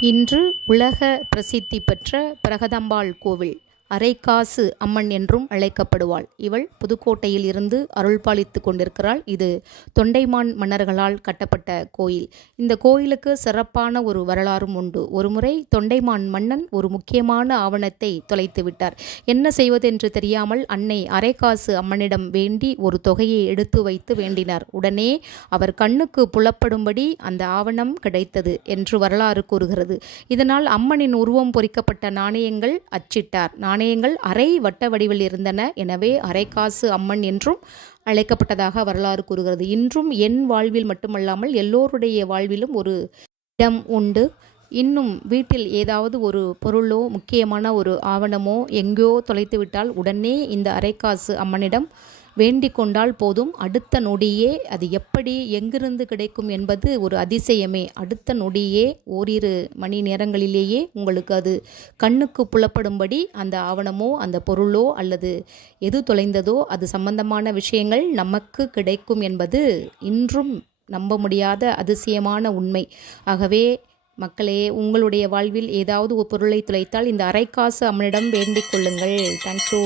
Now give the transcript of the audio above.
இன்று உலக பிரசித்தி பெற்ற பிரகதம்பாள் கோவில். அரைக்காசு அம்மன் என்றும் அழைக்கப்படுவாள். இவள் புதுக்கோட்டையில் இருந்து அருள்பாலித்து கொண்டிருக்கிறாள். இது தொண்டைமான் மன்னர்களால் கட்டப்பட்ட கோயில். இந்த கோயிலுக்கு சிறப்பான ஒரு வரலாறும் உண்டு. ஒருமுறை தொண்டைமான் மன்னன் ஒரு முக்கியமான ஆவணத்தை தொலைத்து விட்டார். என்ன செய்வதென்று தெரியாமல் அன்னை அரைக்காசு அம்மனிடம் வேண்டி ஒரு தொகையை எடுத்து வைத்து வேண்டினார். உடனே அவர் கண்ணுக்கு புலப்படும்படி அந்த ஆவணம் கிடைத்தது என்று வரலாறு கூறுகிறது. இதனால் அம்மனின் உருவம் பொறிக்கப்பட்ட நாணயங்கள் அச்சிட்டார். நாணயங்கள் அரை வட்ட வடிவில் இருந்தன. எனவே அரைக்காசு அம்மன் என்றும் அழைக்கப்பட்டதாக வரலாறு கூறுகிறது. இன்றும் என் வாழ்வில் மட்டுமல்லாமல் எல்லோருடைய வாழ்விலும் ஒரு இடம் உண்டு. இன்னும் வீட்டில் ஏதாவது ஒரு பொருளோ முக்கியமான ஒரு ஆவணமோ எங்கேயோ தொலைத்துவிட்டால் உடனே இந்த அரைக்காசு அம்மனிடம் வேண்டிக் கொண்டால் போதும். அடுத்த நொடியே அது எப்படி எங்கிருந்து கிடைக்கும் என்பது ஒரு அதிசயமே. அடுத்த நொடியே ஓரிரு மணி நேரங்களிலேயே உங்களுக்கு அது கண்ணுக்கு புலப்படும்படி அந்த ஆவணமோ அந்த பொருளோ அல்லது எது தொலைந்ததோ அது சம்பந்தமான விஷயங்கள் நமக்கு கிடைக்கும் என்பது இன்றும் நம்ப முடியாத அதிசயமான உண்மை. ஆகவே மக்களே உங்களுடைய வாழ்வில் ஏதாவது ஒரு பொருளை துளைத்தால் இந்த அரைக்காசு அம்மனிடம் வேண்டிக் கொள்ளுங்கள். தேங்க்யூ